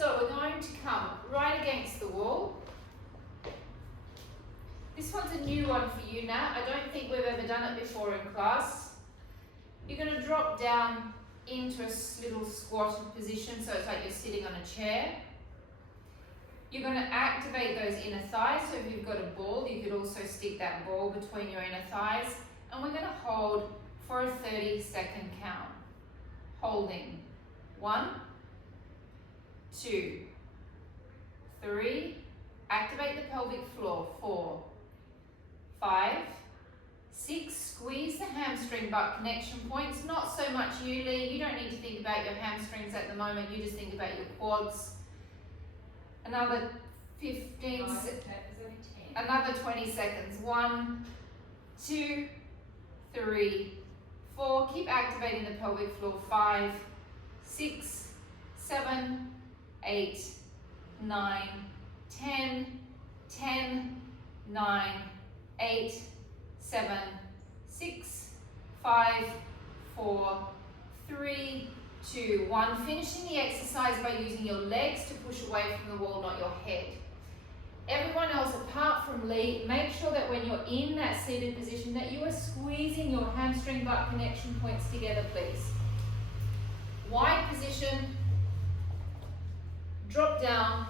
So we're going to come right against the wall. This one's a new one for you, Nat. I don't think we've ever done it before in class. You're going to drop down into a little squatted position, so it's like you're sitting on a chair. You're going to activate those inner thighs, so if you've got a ball, you could also stick that ball between your inner thighs. And we're going to hold for a 30-second count. Holding. 1, 2, 3. Activate the pelvic floor. 4, 5, 6. Squeeze the hamstring butt connection points. Not so much you, Lee. You don't need to think about your hamstrings at the moment. You just think about your quads. Another 15 another 20 seconds. 1, 2, 3, 4. Keep activating the pelvic floor. 5, 6, 7, 8, 9, 10, 10, 9, 8, 7, 6, 5, 4, 3, 2, 1. Finishing the exercise by using your legs to push away from the wall, not your head. Everyone else, apart from Lee, make sure that when you're in that seated position that you are squeezing your hamstring butt connection points together, please. Wide position, drop down,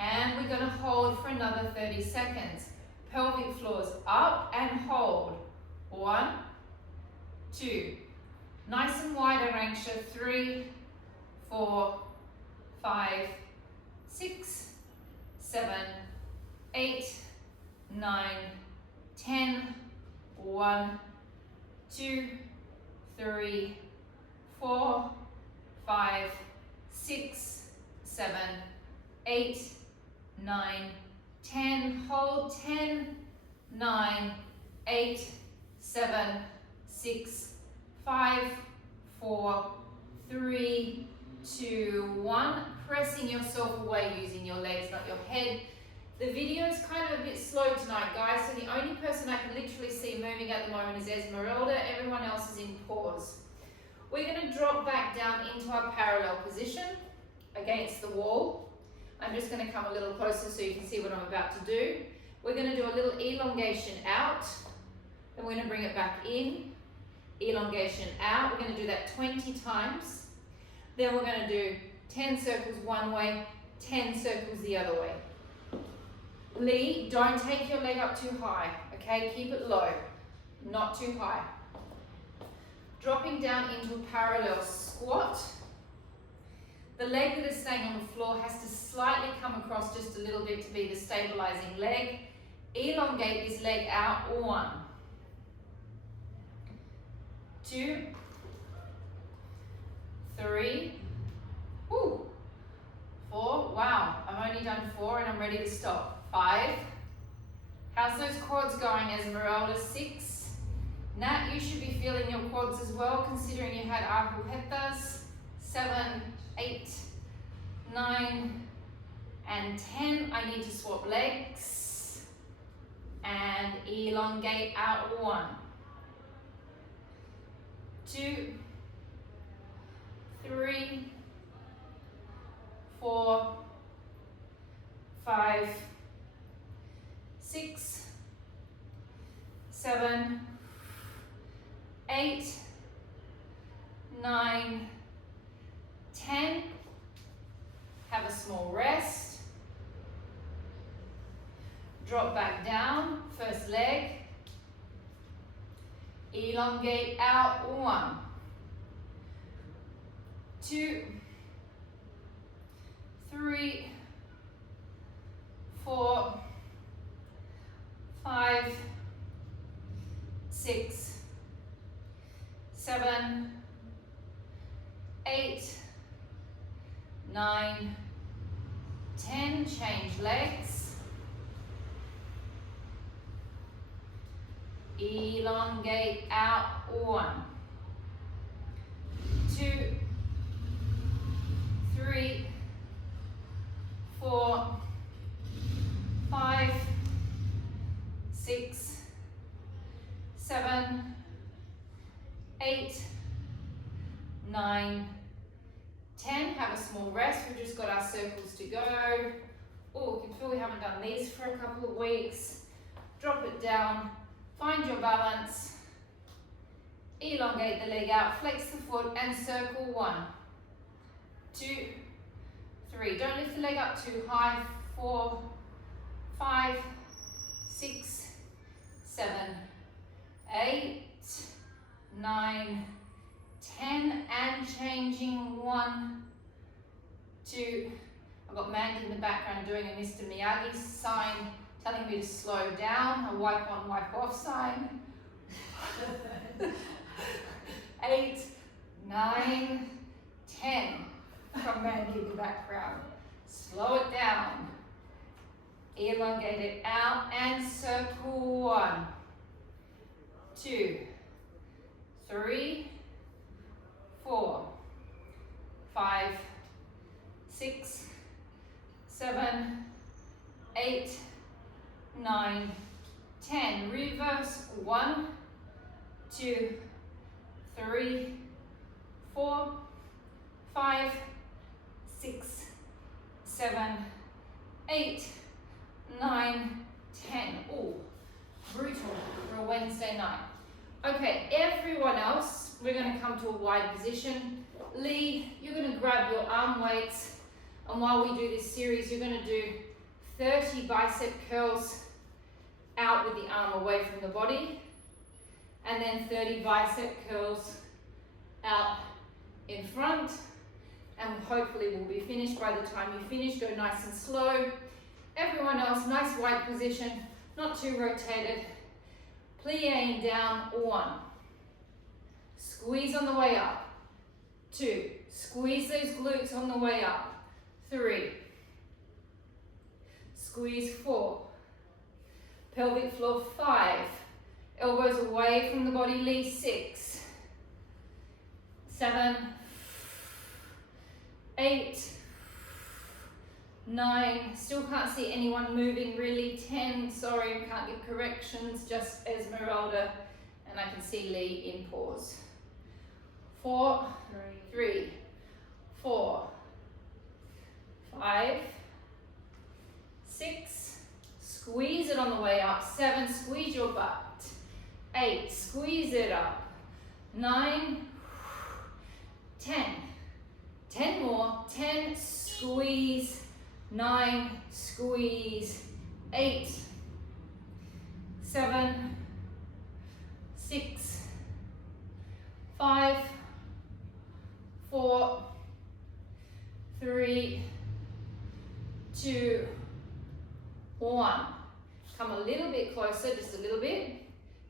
and we're going to hold for another 30 seconds. Pelvic floors up and hold. 1, 2. Nice and wide, Arangsha. 3, 4, 5, 6, 7, 8, 9, 10. 1, 2, 3, 4, 5, 6, 7, 8, 9, 10. Hold. 10, 9, 8, 7, 6, 5, 4, 3, 2, 1. Pressing yourself away using your legs, not your head. The video is kind of a bit slow tonight, guys, so the only person I can literally see moving at the moment is Esmeralda. Everyone else is in pause. We're going to drop back down into our parallel position against the wall. I'm just going to come a little closer so you can see what I'm about to do. We're going to do a little elongation out, then we're going to bring it back in, elongation out. We're going to do that 20 times. Then we're going to do 10 circles one way, 10 circles the other way. Lee, don't take your leg up too high, okay? Keep it low, not too high. Dropping down into a parallel squat. The leg that is staying on the floor has to slightly come across just a little bit to be the stabilizing leg. Elongate this leg out. 1, 2, 3, 4. Wow, I've only done 4 and I'm ready to stop. 5. How's those quads going, Esmeralda? 6. Nat, you should be feeling your quads as well, considering you had agujetas. 7, 8, 9, and 10. I need to swap legs and elongate out. 1, 2, 3, 4, 5, 6, 7, 8, 9, 10. Have a small rest. Drop back down, first leg. Elongate out. 1, 2, 3, 4, 5, 6, 7, 8, 9, 10. Change legs. Elongate out. 1, 2, 3, 4, 5, 6, 7, 8, 9, 10. Have small rest. We've just got our circles to go. Oh, you can feel we haven't done these for a couple of weeks. Drop it down, find your balance, elongate the leg out, flex the foot and circle 1, 2, 3. Don't lift the leg up too high. 4, 5, 6, 7, 8, 9, 10, and changing 1, 2. I've got Mandy in the background doing a Mr. Miyagi sign, telling me to slow down, a wipe on, wipe off sign. 8, 9, 10 from Mandy in the background. Slow it down. Elongate it out and circle 1, 2, 3, 4, 5, 6, 7, 8, 9, 10. Reverse 1, 2, 3, 4, 5, 6, 7, 8, 9, 10. Oh, brutal for a Wednesday night. Okay, everyone else, we're going to come to a wide position. Lee, you're going to grab your arm weights, and while we do this series, you're going to do 30 bicep curls out with the arm away from the body, and then 30 bicep curls out in front, and hopefully we'll be finished. By the time you finish, go nice and slow. Everyone else, nice wide position, not too rotated. Plieing down, 1. Squeeze on the way up. 2. Squeeze those glutes on the way up. 3. Squeeze 4. Pelvic floor 5. Elbows away from the body, Lee, 6. 7. 8. 9, still can't see anyone moving really. 10, sorry, I can't give corrections, just Esmeralda, and I can see Lee in pause. 4, 3, 4, 5, 6, squeeze it on the way up. 7, squeeze your butt. 8, squeeze it up. 9, 10, 10 more. 10, squeeze. 9, squeeze. 8, 7, 6, 5, 4, 3, 2, 1. Come a little bit closer, just a little bit.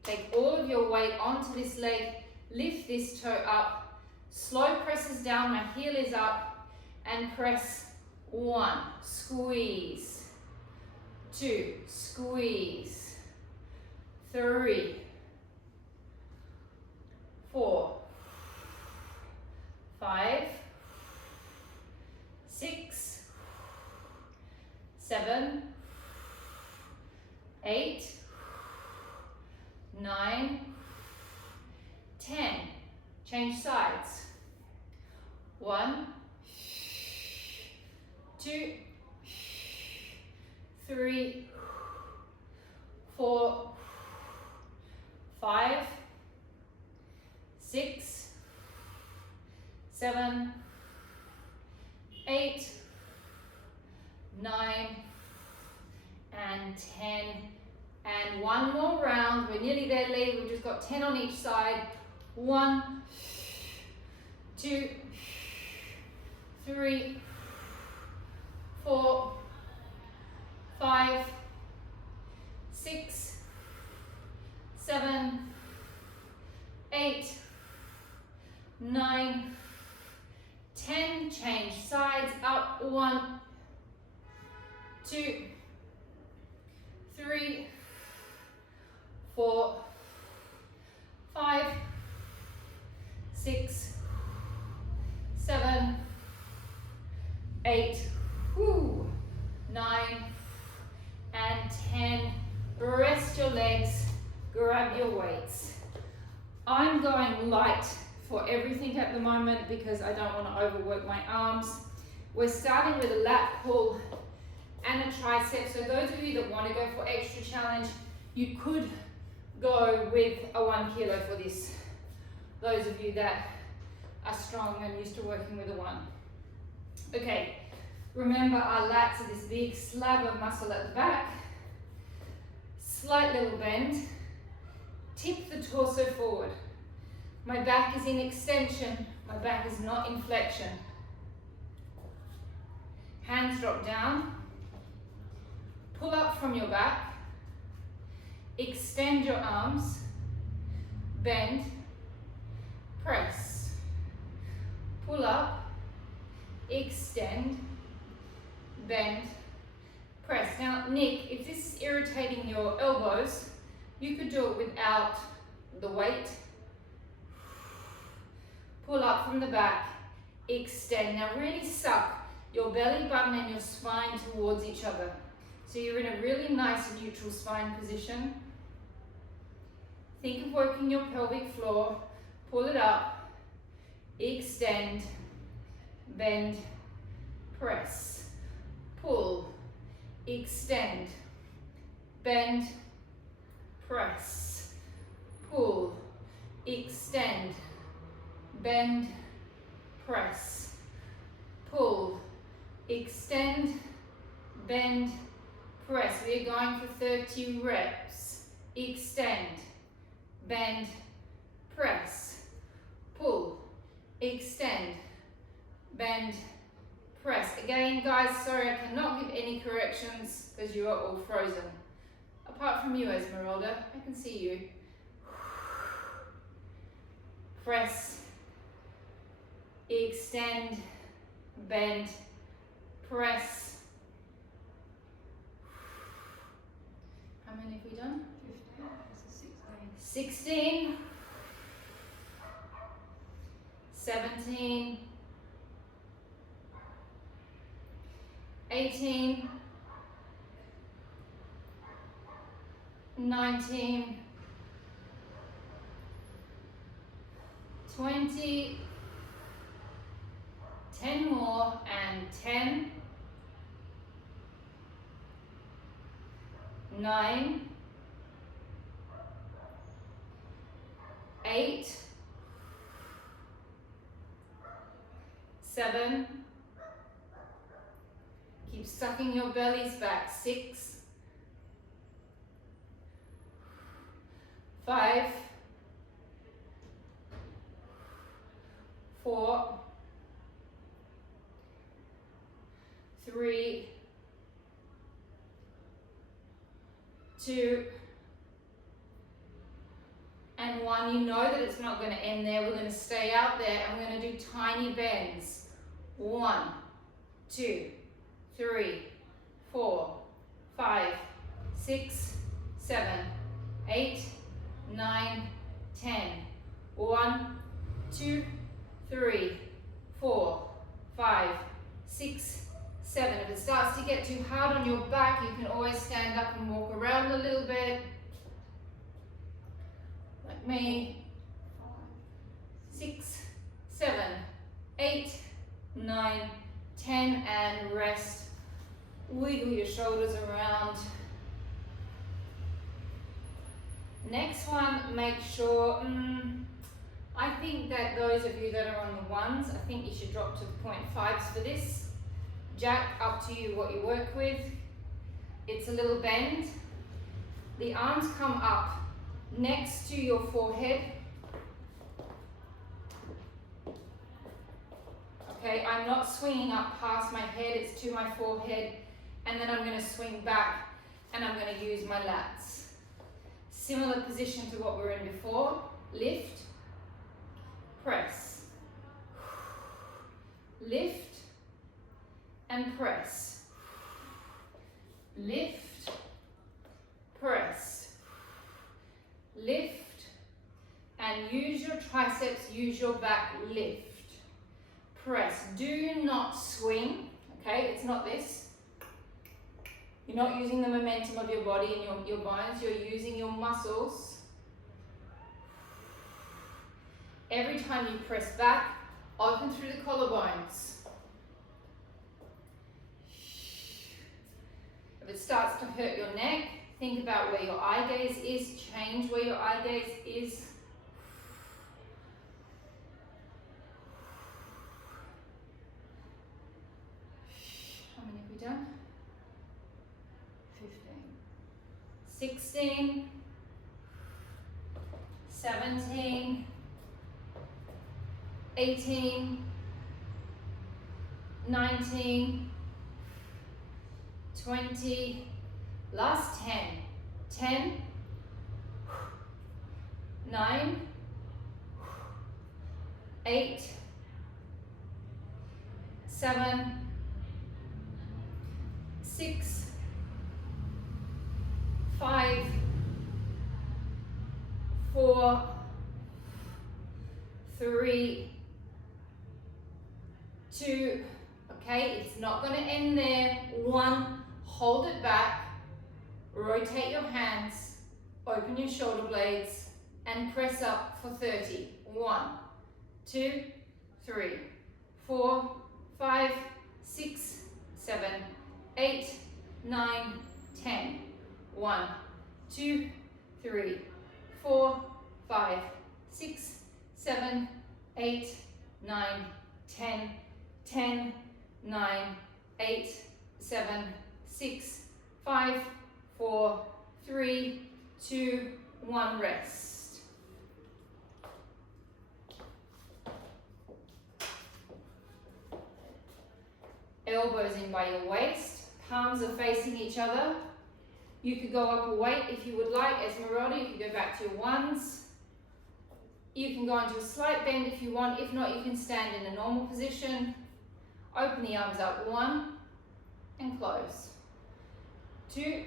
Take all of your weight onto this leg, lift this toe up, slow presses down, my heel is up, and press. 1, squeeze. 2, squeeze. 3, 4, 5, 6, 7, 8, 9, 10. Change sides. 1, 2, 3, 4, 5, 6, 7, 8, 9, and 10. And one more round. We're nearly there, Lee. We've just got 10 on each side. 1, 2, 3, 4, 5, 6, 7, 8, 9, 10. Change sides. Up. 1, 2, 3, 4, 5, 6, 7, 8, 9, and 10. Rest your legs, grab your weights. I'm going light for everything at the moment because I don't want to overwork my arms. We're starting with a lat pull and a tricep. So those of you that want to go for extra challenge, you could go with a 1 kilo for this. Those of you that are strong and used to working with a 1. Okay, remember our lats are this big slab of muscle at the back. Slight little bend. Tip the torso forward. My back is in extension. My back is not in flexion. Hands drop down. Pull up from your back. Extend your arms. Bend. Press. Pull up. Extend. Bend. Press. Now, Nick, if this is irritating your elbows, you could do it without the weight. Pull up from the back. Extend. Now, really suck your belly button and your spine towards each other. So you're in a really nice neutral spine position. Think of working your pelvic floor. Pull it up. Extend. Bend. Press. Pull. Extend. Bend. Press. Pull. Extend. Bend. Press. Pull. Extend. Bend. Press. We are going for 30 reps. Extend. Bend. Press. Pull. Extend. Bend. Press. Again, guys, sorry I cannot give any corrections because you are all frozen. Apart from you, Esmeralda, I can see you. Press. Extend. Bend. Press. How many have we done? 16. 17. 18. 19. 20. 10 more, and 10. 9. 8. 7. Keep sucking your bellies back. 6. 5. 4. 3. 2. And 1. You know that it's not going to end there. We're going to stay out there and we're going to do tiny bends. 1, 2, 3, 4, 5, 6, 7, 8, 9, 10. 1, 2, 3, 4, 5, 6, 7. If it starts to get too hard on your back, you can always stand up and walk around a little bit. Like me. 6, 7, 8, 9, 10, and rest. Wiggle your shoulders around. Next one, make sure, I think that those of you that are on the 1s, I think you should drop to 0.5s for this. Jack, up to you what you work with. It's a little bend. The arms come up next to your forehead. Okay, I'm not swinging up past my head, it's to my forehead, and then I'm going to swing back and I'm going to use my lats. Similar position to what we were in before. Lift, press, lift, and press. Lift, press, lift, and use your triceps, use your back, lift. Press. Do not swing, okay? It's not this. You're not using the momentum of your body and your bones. You're using your muscles. Every time you press back, open through the collarbones. starts to hurt your neck, think about where your eye gaze is, change where your eye gaze is. How many have we done? 15, 16, 17, 18, 19, 20, last 10, 10, 9, 8, 7, 6, 5, 4, 3, 2, okay, it's not going to end there. 1, hold it back, rotate your hands, open your shoulder blades, and press up for 30. 1, 2, 3, 4, 5, 6, 7, 8, 9, 10. 1, 2, 3, 4, 5, 6, 7, 8, 9, 10, 10, 9, 8, 7, 6, 5, 4, 3, 2, 1, rest. Elbows in by your waist, palms are facing each other. You could go up a weight if you would like. Esmeralda, you could go back to your ones. You can go into a slight bend if you want. If not, you can stand in a normal position. Open the arms up, 1, and close. 2,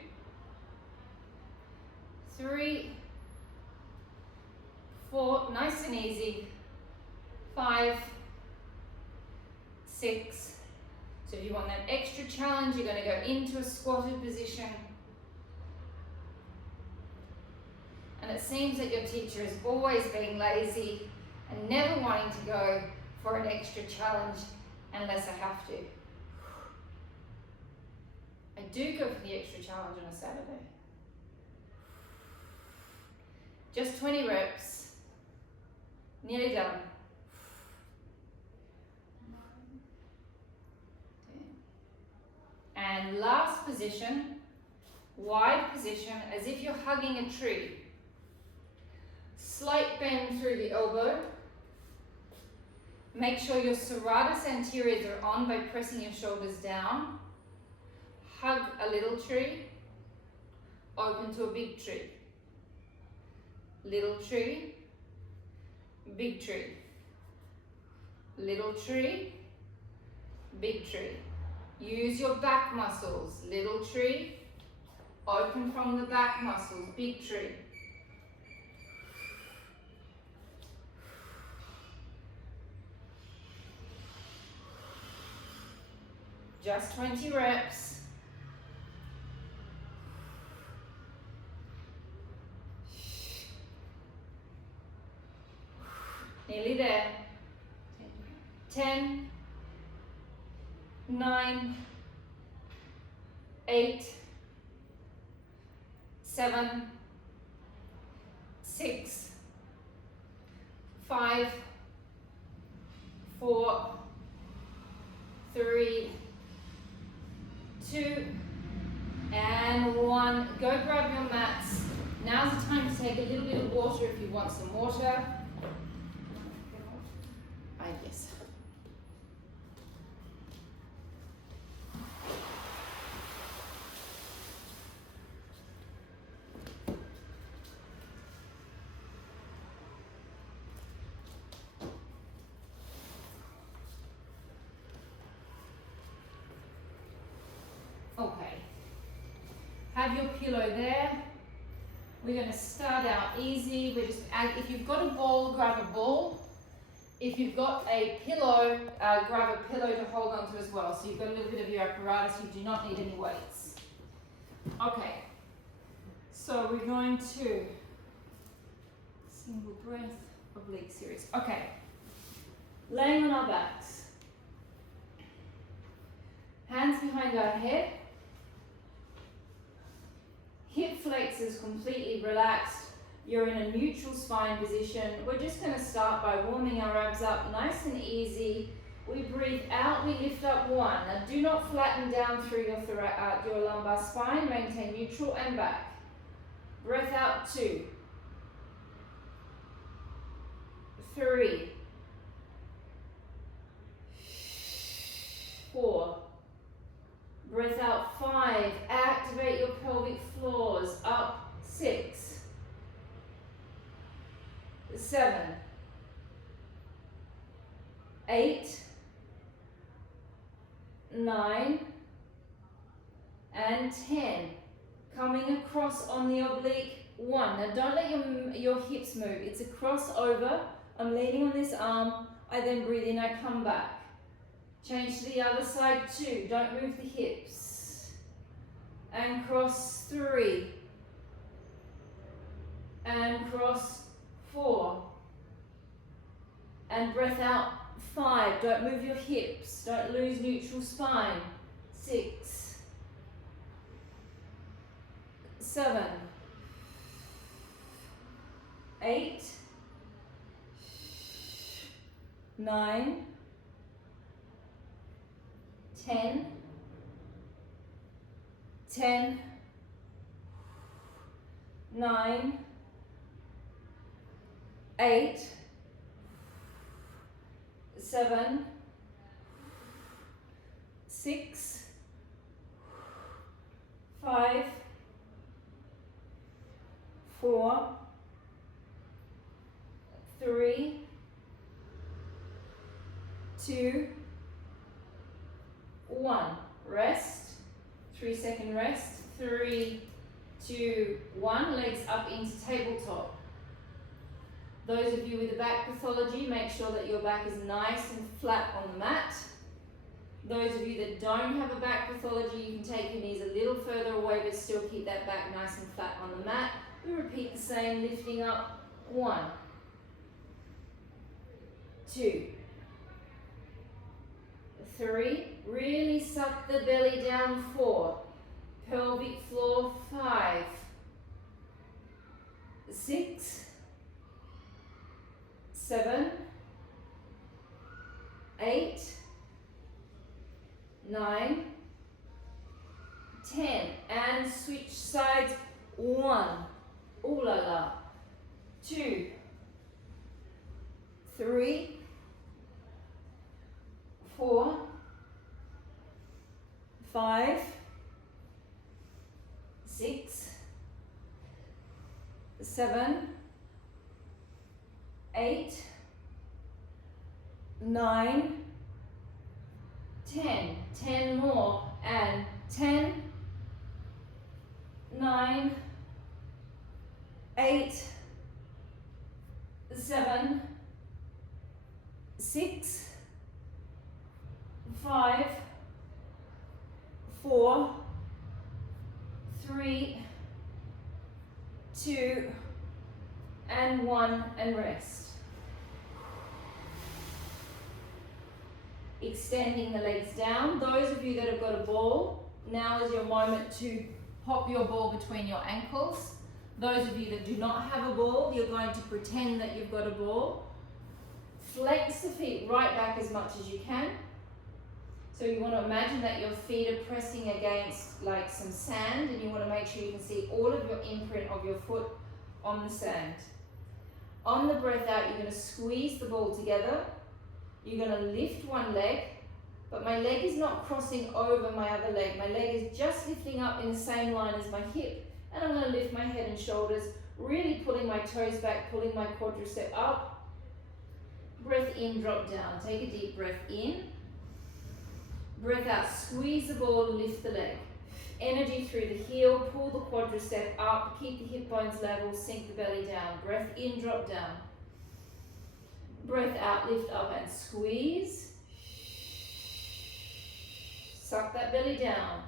3, 4, nice and easy. 5, 6. So if you want that extra challenge, you're going to go into a squatted position. And it seems that your teacher is always being lazy and never wanting to go for an extra challenge unless I have to. I do go for the extra challenge on a Saturday. Just 20 reps. Nearly done. And last position, wide position, as if you're hugging a tree. Slight bend through the elbow. Make sure your serratus anteriors are on by pressing your shoulders down. Hug a little tree. Open to a big tree. Little tree. Big tree. Little tree. Big tree. Use your back muscles. Little tree. Open from the back muscles. Big tree. Just 20 reps. Nearly there. 10, 9, 8, 7, 6, 5, 4, 3, 2, and 1. Go grab your mats. Now's the time to take a little bit of water if you want some water. Yes. Okay. Have your pillow there. We're going to start out easy. We're just if you've got a ball, grab a ball. If you've got a pillow, grab a pillow to hold onto as well. So you've got a little bit of your apparatus. You do not need any weights. Okay. So we're going to single breath oblique series. Okay. Laying on our backs. Hands behind our head. hip flexors completely relaxed. You're in a neutral spine position. We're just going to start by warming our abs up nice and easy. We breathe out, we lift up 1. Now do not flatten down through your lumbar spine. Maintain neutral and back. Breath out 2. 3. 4. Breath out 5. Activate your pelvic floors. Up 6. 7. 8. 9. And 10. Coming across on the oblique. 1. Now don't let your hips move. It's a crossover. I'm leaning on this arm. I then breathe in. I come back. Change to the other side 2. Don't move the hips. And cross 3. And cross 4. And breath out 5. Don't move your hips. Don't lose neutral spine. 6. 7. 8. 9. 10. 10. 9. 8. 7. 6. 5. 4. 3. 2. 1. Rest. 3-second rest. 3, 2, 1. Legs up into tabletop. Those of you with a back pathology, make sure that your back is nice and flat on the mat. Those of you that don't have a back pathology, you can take your knees a little further away but still keep that back nice and flat on the mat. We repeat the same, lifting up. 1, 2, 3. Really suck the belly down. 4. Pelvic floor. 5. 6. 7. 8. 9. 10. And switch sides. 1. Ooh la la. 2. 3. 4. 5. 6. 7. 8. 9. 10. 10 more. And 10. 9. 8. 7. 6. 5. 4. 3. 2. And 1. And rest. Extending the legs down. Those of you that have got a ball, now is your moment to pop your ball between your ankles. Those of you that do not have a ball, you're going to pretend that you've got a ball. Flex the feet right back as much as you can. So you want to imagine that your feet are pressing against like some sand, and you want to make sure you can see all of your imprint of your foot on the sand. On the breath out, you're going to squeeze the ball together. You're going to lift one leg, but my leg is not crossing over my other leg. My leg is just lifting up in the same line as my hip. And I'm going to lift my head and shoulders, really pulling my toes back, pulling my quadricep up. Breath in, drop down. Take a deep breath in. Breath out, squeeze the ball, lift the leg. Energy through the heel, pull the quadricep up, keep the hip bones level, sink the belly down. Breath in, drop down. Breath out, lift up and squeeze. Suck that belly down.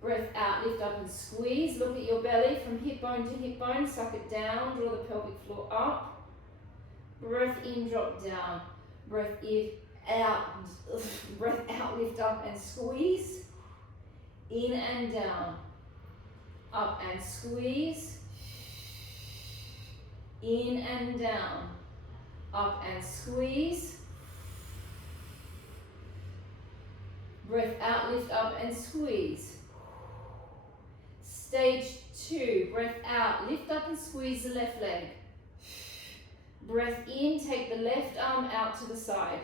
Breath out, lift up and squeeze. Look at your belly from hip bone to hip bone. Suck it down, draw the pelvic floor up. Breath in, drop down. Breath in, out. Breath out, lift up and squeeze. In and down. up and squeeze, in and down, up and squeeze, breath out, lift up and squeeze. Stage 2, breath out, lift up and squeeze the left leg. Breath in, take the left arm out to the side.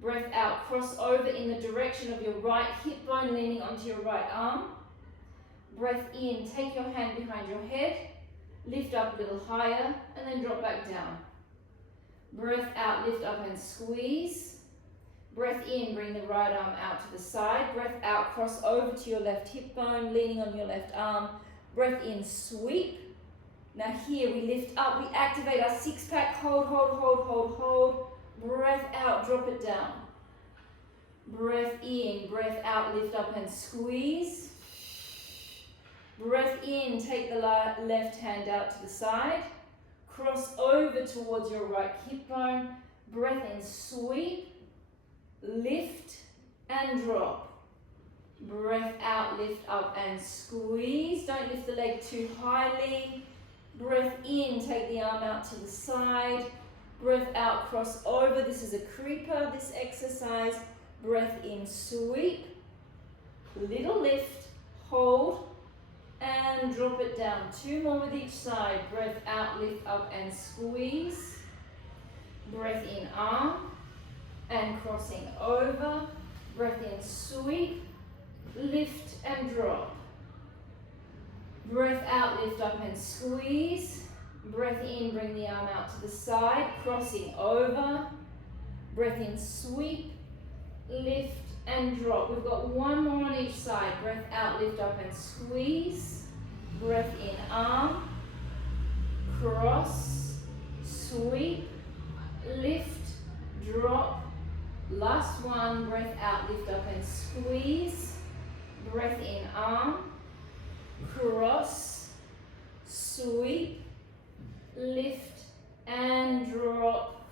Breath out, cross over in the direction of your right hip bone, leaning onto your right arm. Breath in, take your hand behind your head, lift up a little higher, and then drop back down. Breath out, lift up and squeeze. Breath in, bring the right arm out to the side. Breath out, cross over to your left hip bone, leaning on your left arm. Breath in, sweep. Now here we lift up, we activate our six pack, hold, hold, hold, hold, hold. Breath out, drop it down. Breath in, breath out, lift up and squeeze. Breath in, take the left hand out to the side. Cross over towards your right hip bone. Breath in, sweep, lift and drop. Breath out, lift up and squeeze. Don't lift the leg too highly. Breath in, take the arm out to the side. Breath out, cross over. This is a creeper, this exercise. Breath in, sweep, little lift, hold, and drop it down. 2 more with each side. Breath out, lift up and squeeze. Breath in, arm, and crossing over. Breath in, sweep, lift and drop. Breath out, lift up and squeeze. Breath in, bring the arm out to the side, crossing over. Breath in, sweep, lift and drop. We've got 1 more on each side. Breath out, lift up and squeeze. Breath in, arm, cross, sweep, lift, drop. Last one, breath out, lift up and squeeze. Breath in, arm, cross, sweep, lift and drop.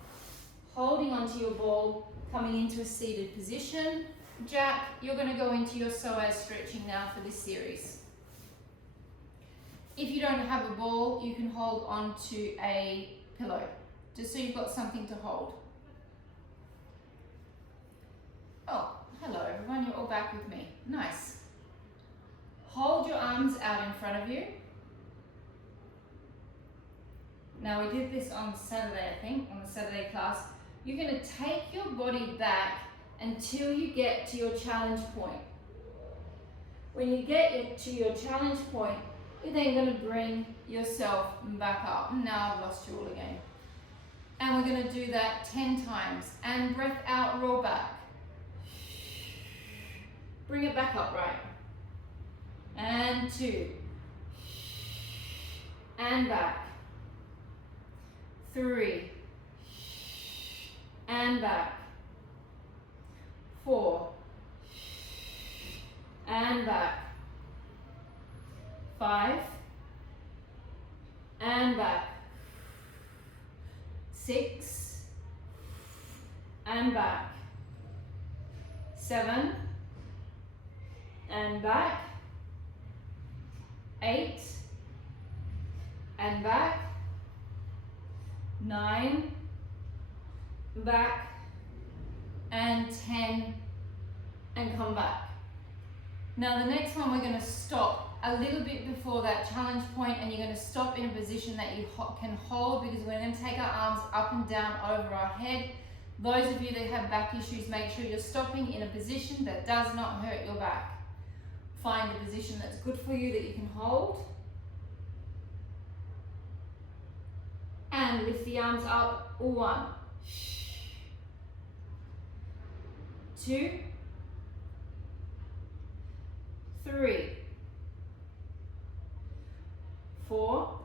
Holding onto your ball, coming into a seated position. Jack, you're going to go into your psoas stretching now for this series. If you don't have a ball, you can hold onto a pillow, just so you've got something to hold. Oh, hello everyone, you're all back with me. Nice. Hold your arms out in front of you. Now we did this on Saturday, I think, on the Saturday class. You're going to take your body back until you get to your challenge point. When you get to your challenge point, you're then going to bring yourself back up. Now I've lost you all again. And we're going to do that 10 times. And breath out, roll back. Bring it back upright. And 2. And back. 3. And back. 4. And back. 5. And back. 6. And back. 7. And back. 8. And back. 9. Back. And 10. And come back. Now the next one we're going to stop a little bit before that challenge point, and you're going to stop in a position that you can hold, because we're going to take our arms up and down over our head. Those of you that have back issues, make sure you're stopping in a position that does not hurt your back. Find a position that's good for you that you can hold. And lift the arms up. 1. 2. 3. 4.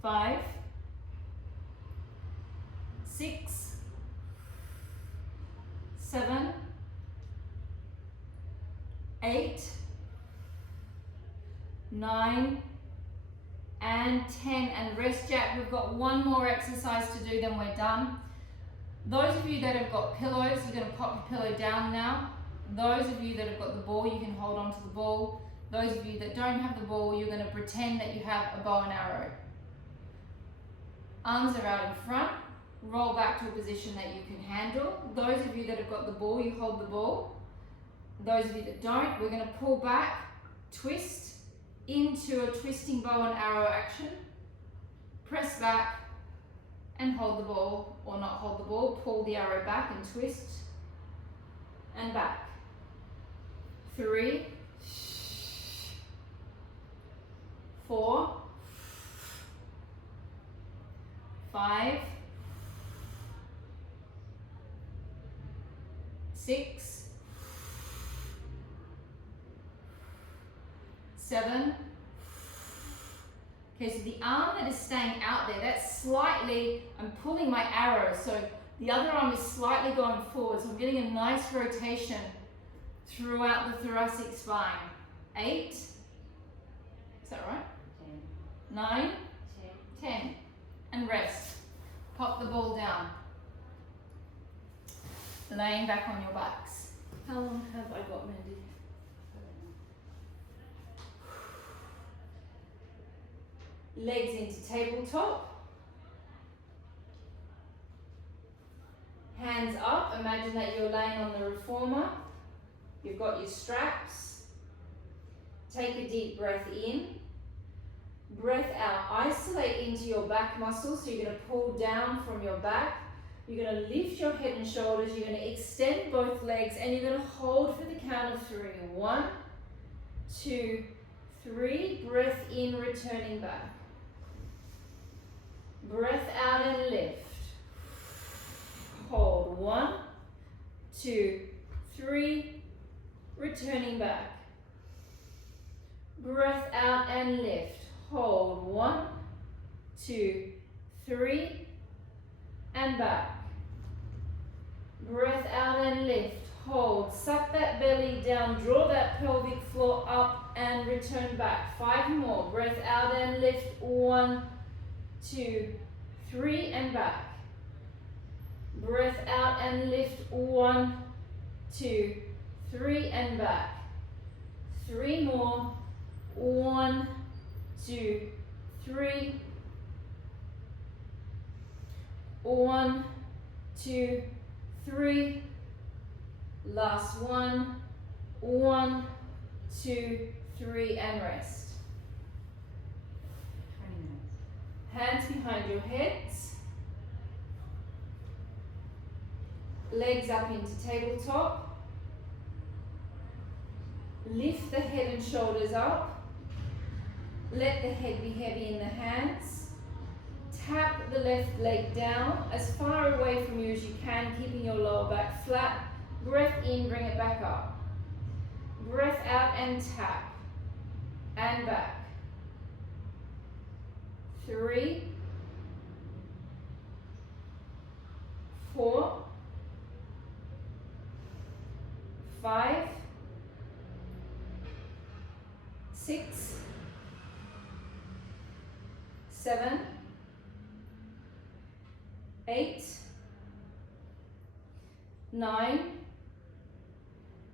5. 6. 7. 8. 9. And 10. And rest, Jack. We've got 1 more exercise to do, then we're done. Those of you that have got pillows, you're going to pop your pillow down now. Those of you that have got the ball, you can hold on to the ball. Those of you that don't have the ball, you're going to pretend that you have a bow and arrow. Arms are out in front, roll back to a position that you can handle. Those of you that have got the ball, you hold the ball. Those of you that don't, we're going to pull back, twist into a twisting bow and arrow action. Press back and hold the ball, or not hold the ball, pull the arrow back and twist and back. 3, 4, 5, 6, 7. Okay, so the arm that is staying out there, that's slightly, I'm pulling my arrow, so the other arm is slightly going forward, so I'm getting a nice rotation throughout the thoracic spine. 8, is that right? 9, 10, and rest. Pop the ball down. Laying back on your backs. How long have I got, Mandy? Legs into tabletop. Hands up. Imagine that you're laying on the reformer. You've got your straps. Take a deep breath in. Breath out. Isolate into your back muscles. So you're going to pull down from your back. You're going to lift your head and shoulders. You're going to extend both legs and you're going to hold for the count of 3. 1, 2, 3. Breath in, returning back. Breath out and lift. Hold. 1, 2, 3. Returning back. Breath out and lift. Hold. 1, 2, 3. And back. Breath out and lift. Hold. Suck that belly down. Draw that pelvic floor up and return back. 5 more. Breath out and lift. 1, 2, 3, and back. Breath out and lift. 1, 2, 3, and back. 3 more. 1, 2, 3. 1, 2, 3. Last one. 1, 2, 3, and rest. 20 minutes. Hands behind your heads. Legs up into tabletop. Lift the head and shoulders up. Let the head be heavy in the hands. Tap the left leg down as far away from you as you can, keeping your lower back flat. Breath in, bring it back up. Breath out and tap. And back. 3, 4, 5, 6, 7, 8, 9,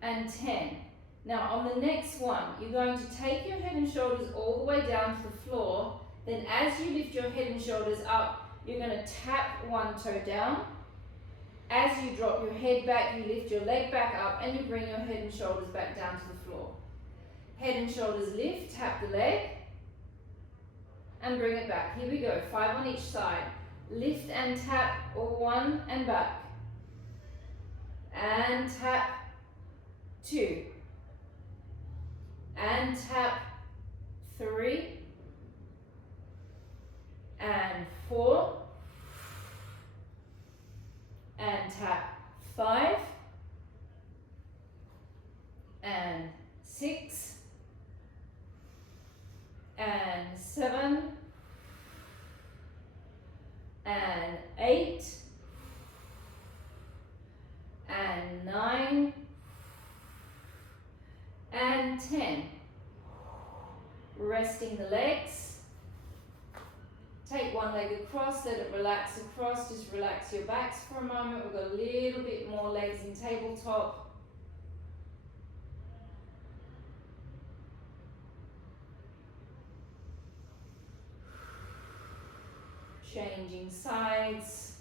and 10. Now on the next one, you're going to take your head and shoulders all the way down to the floor. Then as you lift your head and shoulders up, you're going to tap one toe down. As you drop your head back, you lift your leg back up and you bring your head and shoulders back down to the floor. Head and shoulders lift, tap the leg, and bring it back. Here we go, 5 on each side. Lift and tap, or 1 and back. And tap, 2. And tap, 3. And 4. And tap, 5. And 6. And 7. And 8. And 9. And 10. Resting the legs. Take one leg across, let it relax across, just relax your backs for a moment. We've got a little bit more legs in tabletop. changing sides.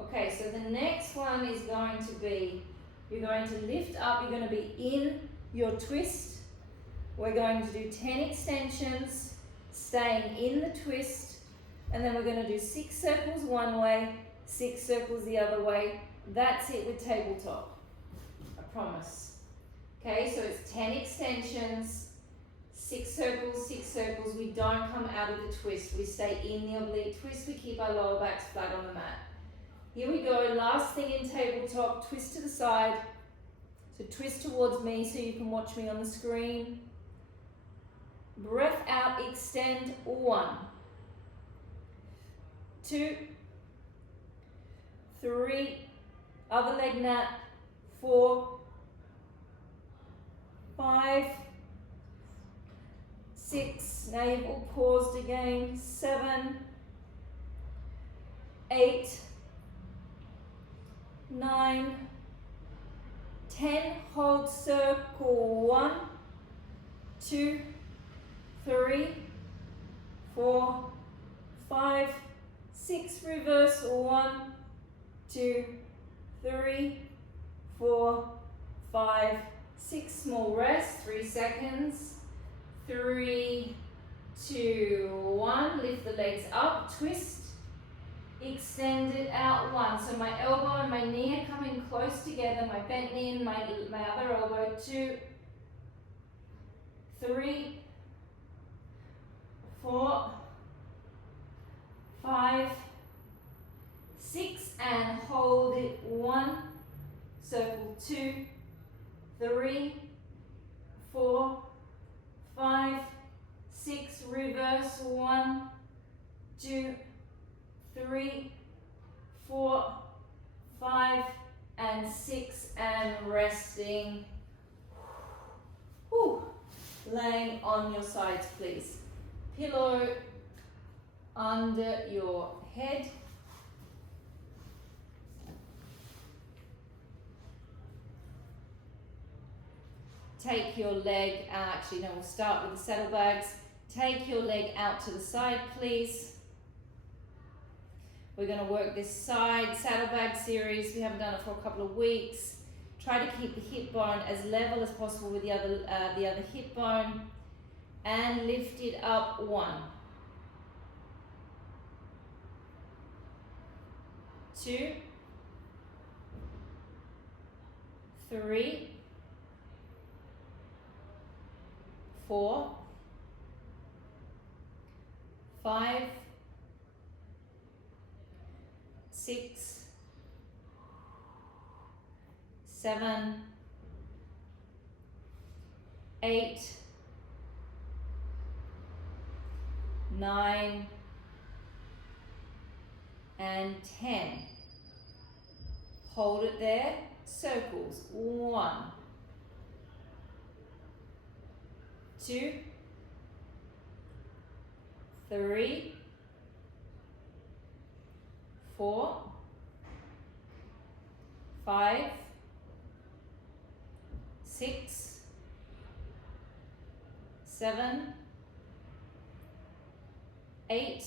Okay, so the next one is going to be, you're going to lift up, you're going to be in your twist. We're going to do 10 extensions, staying in the twist, and then we're going to do 6 circles one way, 6 circles the other way. That's it with tabletop, I promise. Okay, so it's 10 extensions, 6 circles, 6 circles. We don't come out of the twist. We stay in the oblique twist. We keep our lower backs flat on the mat. Here we go, last thing in tabletop, twist to the side. So twist towards me so you can watch me on the screen. Breath out, extend, 1, 2, 3, other leg nat, 4, 5, 6, now you've all paused again, 7, 8, 9, 10, hold circle, 1, 2, 3, 4, 5, 6, reverse, 1, 2, 3, 4, 5, 6, small rest, 3 seconds, 3, 2, 1, lift the legs up, twist, extend it out, 1, so my elbow and my knee are coming close together, my bent knee and my other elbow, 2, 3, 4, 5, 6, and hold it, 1, circle, 2, 3, 4, 5, 6, reverse, 1, 2, 3, 4, 5, and 6, and resting. Whew. Laying on your sides, please. Pillow under your head. Take your leg, actually no, we'll start with the saddlebags. Take your leg out to the side, please. We're going to work this side saddlebag series. We haven't done it for a couple of weeks. Try to keep the hip bone as level as possible with the other hip bone, and lift it up, 1, 2, 3, 4, 5, 6, 7, 8, 9, and 10. Hold it there, circles, 1, 2, 3, 4, 5, 6, 7, 8,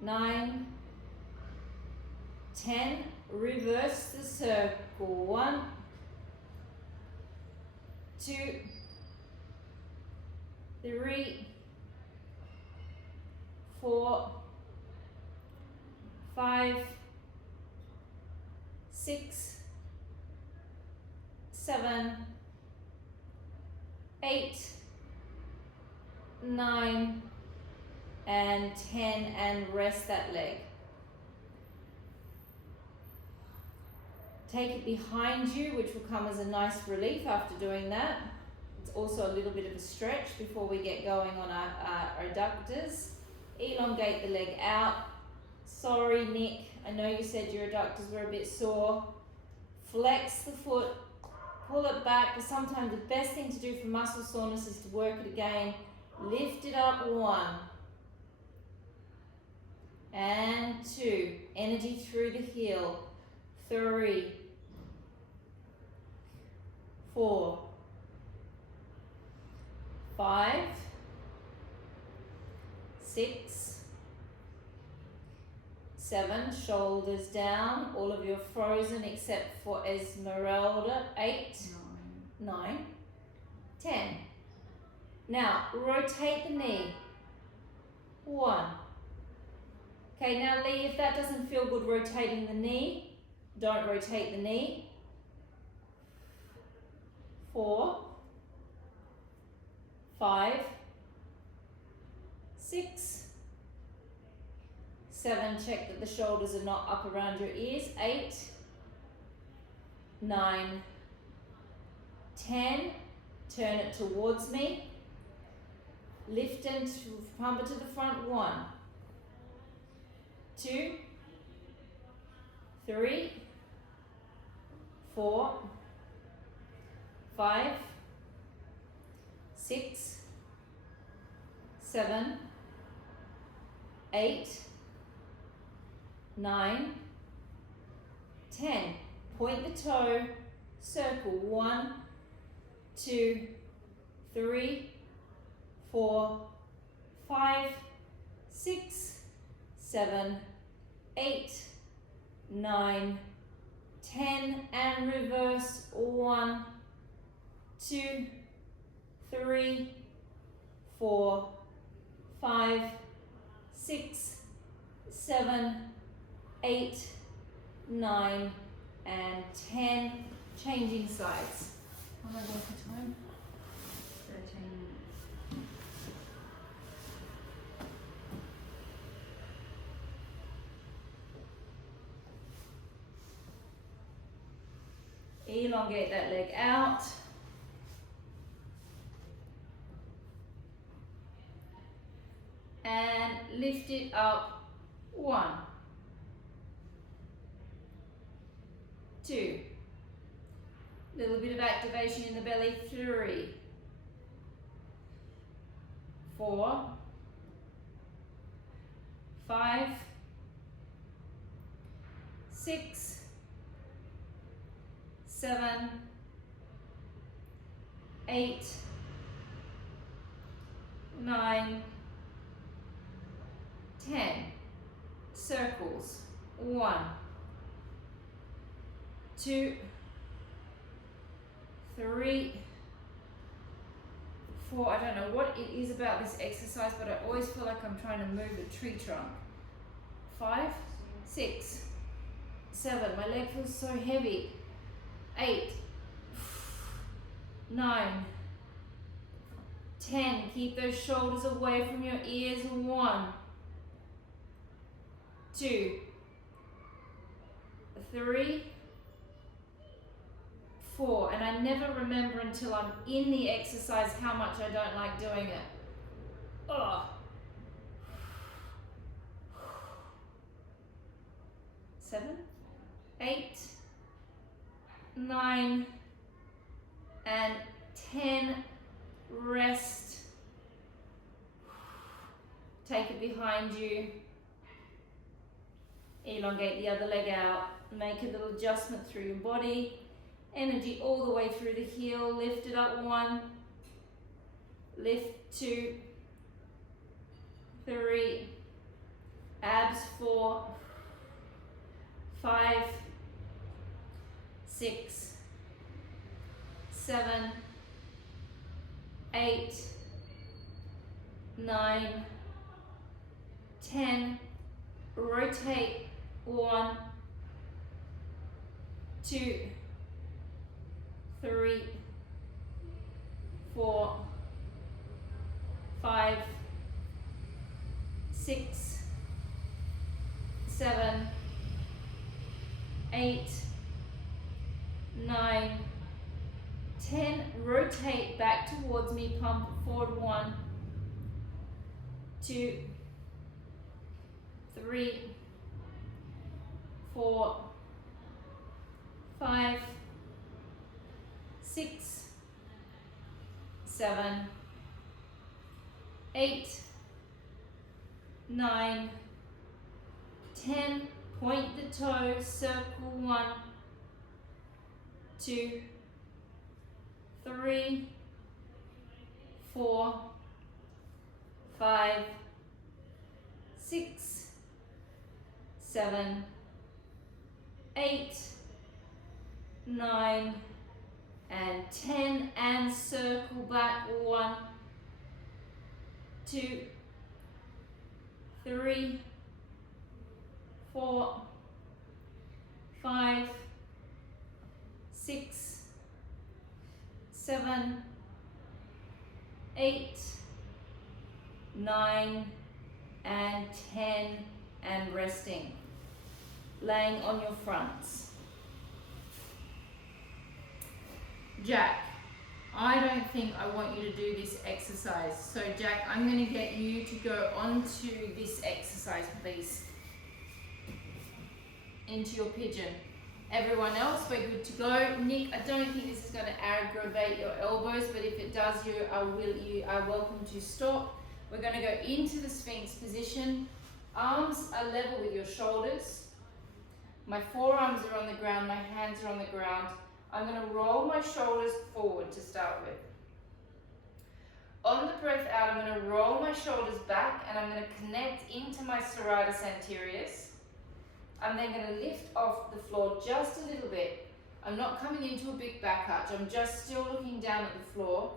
9, 10, reverse the circle, 1, 2, 3, 4, 5, 6, 7, 8, 9, and 10, and rest that leg. Take it behind you, which will come as a nice relief after doing that. It's also a little bit of a stretch before we get going on our adductors. Elongate the leg out. Sorry, Nick, I know you said your adductors were a bit sore. Flex the foot, pull it back, but sometimes the best thing to do for muscle soreness is to work it again. Lift it up, 1, and 2. Energy through the heel. 3, 4, 5, 6, 7. Shoulders down. All of you are frozen except for Esmeralda. 8, 9, 10. Now rotate the knee. 1. Okay, now Lee, if that doesn't feel good rotating the knee, don't rotate the knee. 4, 5, 6, 7. Check that the shoulders are not up around your ears. 8, 9, 10. Turn it towards me. Lift and pump it to the front. 1, 2, 3, 4, 5, 6, 7, 8, 9, 10. Point the toe, circle. 1, 2, 3, 4, 5, 6, 7, 8, 9, 10, and reverse. 1, 2, 3, 4, 5, 6, 7, 8, 9, and 10. Changing sides. How am I going for time? 13. Elongate that leg out. And lift it up. 1, 2. Little bit of activation in the belly. 3, 4, 5, 6, 7, 8, 9, 10. Circles. 1, 2, 3, 4. I don't know what it is about this exercise, but I always feel like I'm trying to move a tree trunk. 5, 6, 7. My leg feels so heavy. 8, 9, 10. Keep those shoulders away from your ears. 1, 2, 3, 4. And I never remember until I'm in the exercise how much I don't like doing it. Ugh. 7, 8, 9, and 10. Rest. Take it behind you. Elongate the other leg out. Make a little adjustment through your body. Energy all the way through the heel. Lift it up. 1. Lift. 2. 3. Abs. 4. 5. 6. 7. 8. 9. 10. Rotate. 1, 2, 3, 4, 5, 6, 7, 8, 9, 10. Rotate back towards me. Pump forward. 1, 2, 3, 4, 5, 6, 7, 8, 9, 10, point the toes, circle 1, 2, 3, 4, 5, 6, 7, 8, 9, and 10, and circle back 1, 2, 3, 4, 5, 6, 7, 8, 9, and 10, and resting. Laying on your fronts. Jack, I don't think I want you to do this exercise. So Jack, I'm going to get you to go onto this exercise, please. Into your pigeon. Everyone else, we're good to go. Nick, I don't think this is going to aggravate your elbows, but if it does, you are welcome to stop. We're going to go into the Sphinx position. Arms are level with your shoulders. My forearms are on the ground, my hands are on the ground. I'm going to roll my shoulders forward to start with. On the breath out, I'm going to roll my shoulders back and I'm going to connect into my serratus anteriors. I'm then going to lift off the floor just a little bit. I'm not coming into a big back arch, I'm just still looking down at the floor.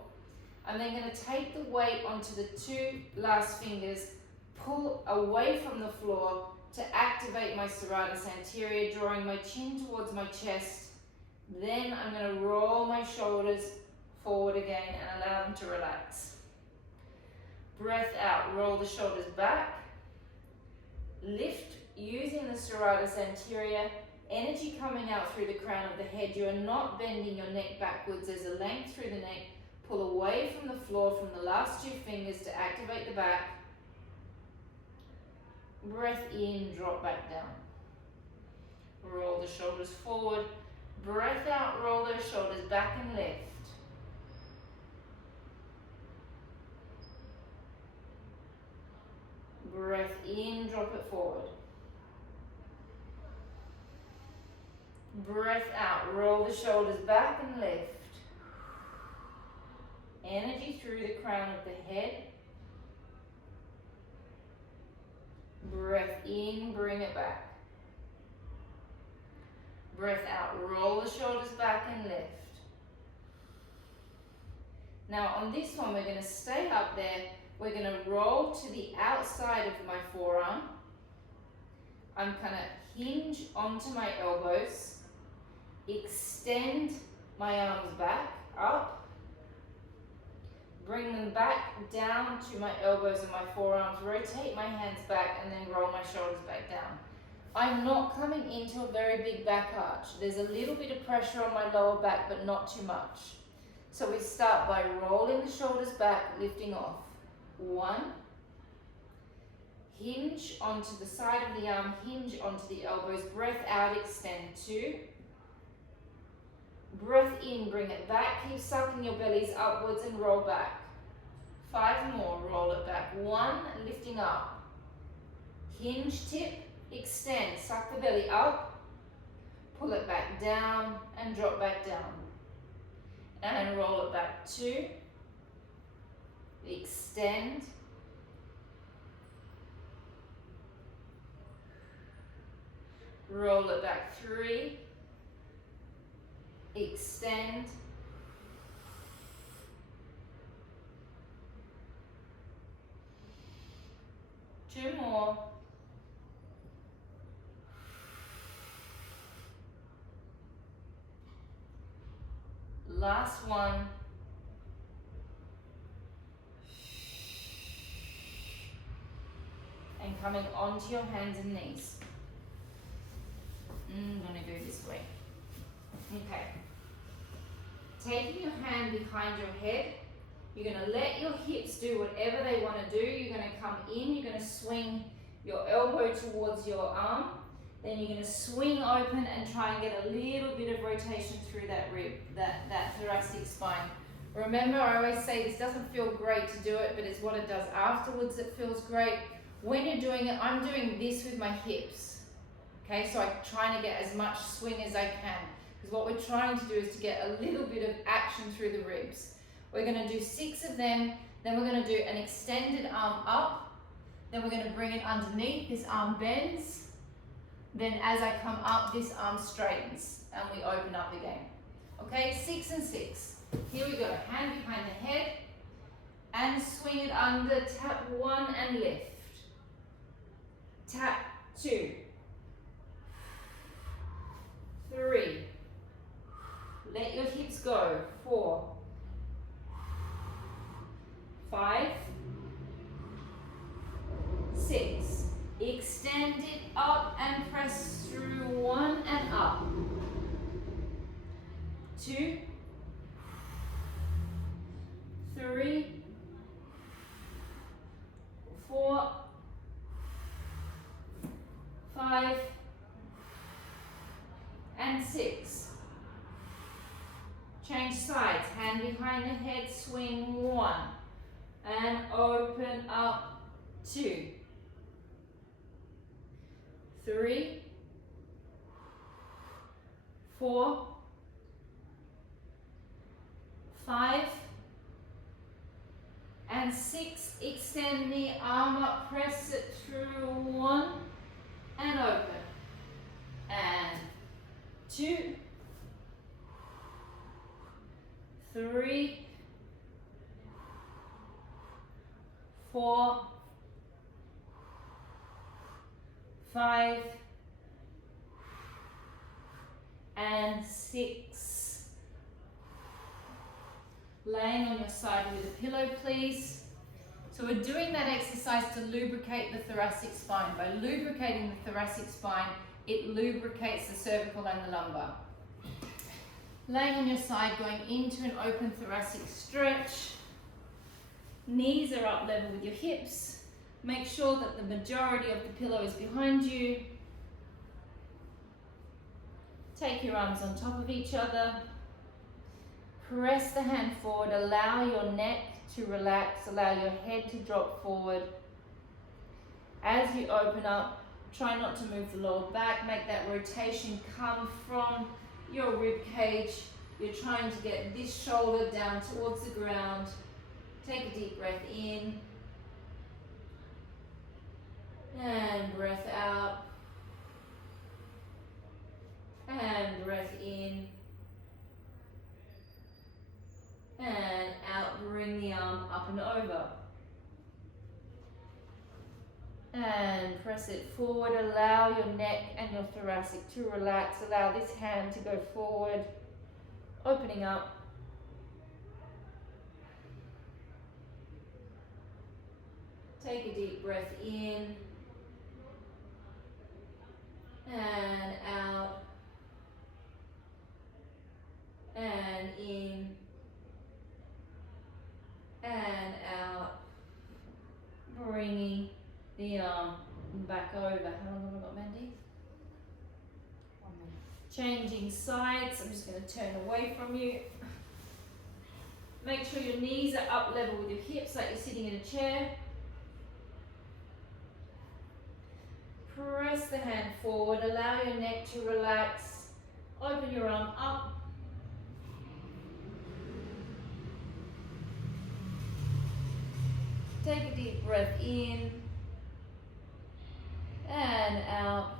I'm then going to take the weight onto the 2 last fingers, pull away from the floor to activate my serratus anterior, drawing my chin towards my chest. Then I'm going to roll my shoulders forward again and allow them to relax. Breath out, roll the shoulders back. Lift using the serratus anterior, energy coming out through the crown of the head. You are not bending your neck backwards. There's a length through the neck. Pull away from the floor from the last 2 fingers to activate the back. Breath in, drop back down. Roll the shoulders forward. Breath out, roll those shoulders back and lift. Breath in, drop it forward. Breath out, roll the shoulders back and lift. Energy through the crown of the head. Breath in, bring it back. Breath out, roll the shoulders back and lift. Now on this one, we're going to stay up there. We're going to roll to the outside of my forearm. I'm going to hinge onto my elbows, extend my arms back, up, bring them back down to my elbows and my forearms, rotate my hands back and then roll my shoulders back down. I'm not coming into a very big back arch. There's a little bit of pressure on my lower back, but not too much. So we start by rolling the shoulders back, lifting off. 1. Hinge onto the side of the arm, hinge onto the elbows, breath out, extend. 2. Breath in, bring it back, keep sucking your bellies upwards and roll back. 5 more, roll it back. 1, lifting up. Hinge, tip, extend, suck the belly up, pull it back down and drop back down. And roll it back. 2, extend, roll it back. 3, extend, 2 more, last one, and coming onto your hands and knees. I'm going to go this way. Okay. Taking your hand behind your head, you're going to let your hips do whatever they want to do. You're going to come in, you're going to swing your elbow towards your arm, then you're going to swing open and try and get a little bit of rotation through that rib, that thoracic spine. Remember, I always say this doesn't feel great to do it, but it's what it does afterwards that feels great. When you're doing it, I'm doing this with my hips. Okay, so I'm trying to get as much swing as I can, because what we're trying to do is to get a little bit of action through the ribs. We're going to do 6 of them, then we're going to do an extended arm up, then we're going to bring it underneath, this arm bends, then as I come up, this arm straightens, and we open up again. Okay, 6 and 6. Here we go, hand behind the head, and swing it under, tap 1 and lift. Tap 2. 3. Let your hips go. 4. 5. 6. Extend it up and press through 1 and up. 2. 3. 4. 5. And 6. Change sides, hand behind the head, swing 1 and open up 2. 3. 4. 5 and 6. Extend the arm up, press it through 1 and open. And 2, 3, 4, 5 and 6. Laying on your side with a pillow, please. So we're doing that exercise to lubricate the thoracic spine. By lubricating the thoracic spine, it lubricates the cervical and the lumbar. Laying on your side, going into an open thoracic stretch. Knees are up level with your hips. Make sure that the majority of the pillow is behind you. Take your arms on top of each other. Press the hand forward, allow your neck to relax, allow your head to drop forward. As you open up, try not to move the lower back, make that rotation come from your rib cage. You're trying to get this shoulder down towards the ground. Take a deep breath in. And breath out. And breath in. And out, bring the arm up and over. And press it forward, allow your neck and your thoracic to relax. Allow this hand to go forward, opening up. Take a deep breath in. And out. And in. And out, bringing the arm back over. How long have I got, Mandy? 1 minute. Changing sides. I'm just going to turn away from you. Make sure your knees are up level with your hips, like you're sitting in a chair. Press the hand forward. Allow your neck to relax. Open your arm up. Take a deep breath in and out,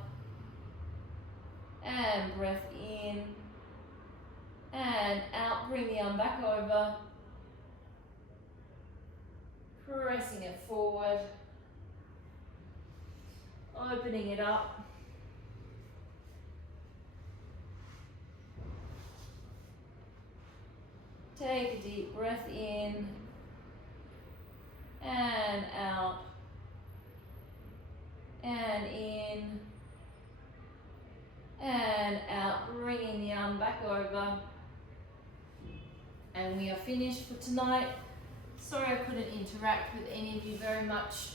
and breath in and out. Bring the arm back over, pressing it forward, opening it up. Take a deep breath in and out, and in, and out, bringing the arm back over. And we are finished for tonight. Sorry I couldn't interact with any of you very much